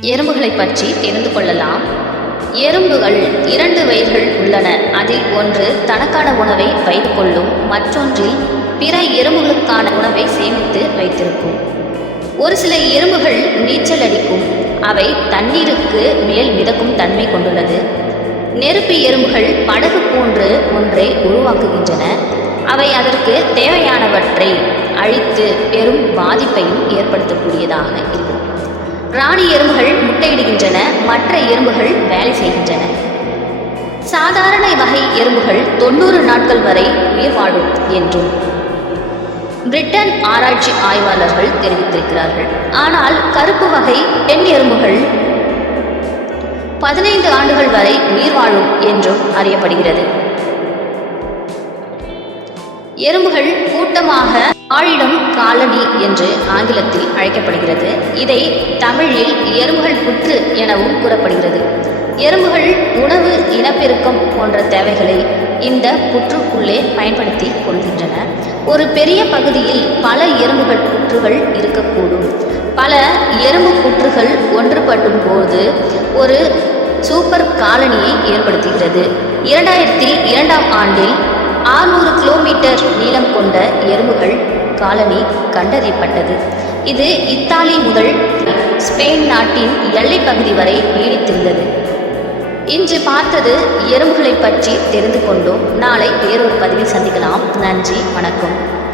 எறும்புகளை பற்றி தெரிந்து கொள்ளலாம். எறும்புகள் இரண்டு வயிர்கள் உள்ளன. அதில் ஒன்று தனக்கான உணவை வைத்துக்கொள்ளும் மற்றொன்றில் பிற எறும்புகளுக்கான உணவை சேமித்து வைத்திருக்கும். ஒரு சில எறும்புகள் நீச்சல் அடிக்கும். அவை தண்ணீருக்கு மேல் மிதக்கும் தன்மை கொண்டுள்ளது. நெருப்பு எறும்புகள் படகு போன்று ஒன்றை உருவாக்குகின்றன. அவை அதற்கு தேவையானவற்றை அழித்து பெரும் பாதிப்பையும் ஏற்படுத்தக்கூடியதாக இருக்கும். ராணி எறும்புகள் முட்டையிடுகின்றன மற்ற எறும்புகள் வேலை செய்கின்றன. சாதாரண வகை எறும்புகள் தொண்ணூறு நாட்கள் வரை உயிர் வாழும் என்றும் பிரிட்டன் ஆராய்ச்சி ஆய்வாளர்கள் தெரிவித்திருக்கிறார்கள். ஆனால் கருப்பு வகை பெண் எறும்புகள் பதினைந்து ஆண்டுகள் வரை உயிர் வாழும் என்றும் அறியப்படுகிறது. எறும்புகள் கூட்டமாக ஆழிடம் காலனி என்று ஆங்கிலத்தில் அழைக்கப்படுகிறது. இதை தமிழில் எறும்புகள் புற்று எனவும் கூறப்படுகிறது. எறும்புகள் உணவு இனப்பெருக்கம் போன்ற தேவைகளை இந்த புற்றுக்குள்ளே பயன்படுத்தி கொள்கின்றன. ஒரு பெரிய பகுதியில் பல எறும்புகள் புற்றுகள் இருக்கக்கூடும். பல எறும்பு புற்றுகள் ஒன்றுபடும் போது ஒரு சூப்பர் காலனியை ஏற்படுத்துகிறது. இரண்டாயிரத்தி இரண்டாம் ஆண்டில் ஆறுநூறு எறும்புகள் காலனி கண்டறியப்பட்டது. இது இத்தாலி முதல் ஸ்பெயின் நாட்டின் எல்லைப் பகுதி வரை நீடித்திருந்தது. இன்று பார்த்தது எறும்புகளை பற்றி தெரிந்து கொண்டோம். நாளை வேறொரு பதிவில் சந்திக்கலாம். நன்றி வணக்கம்.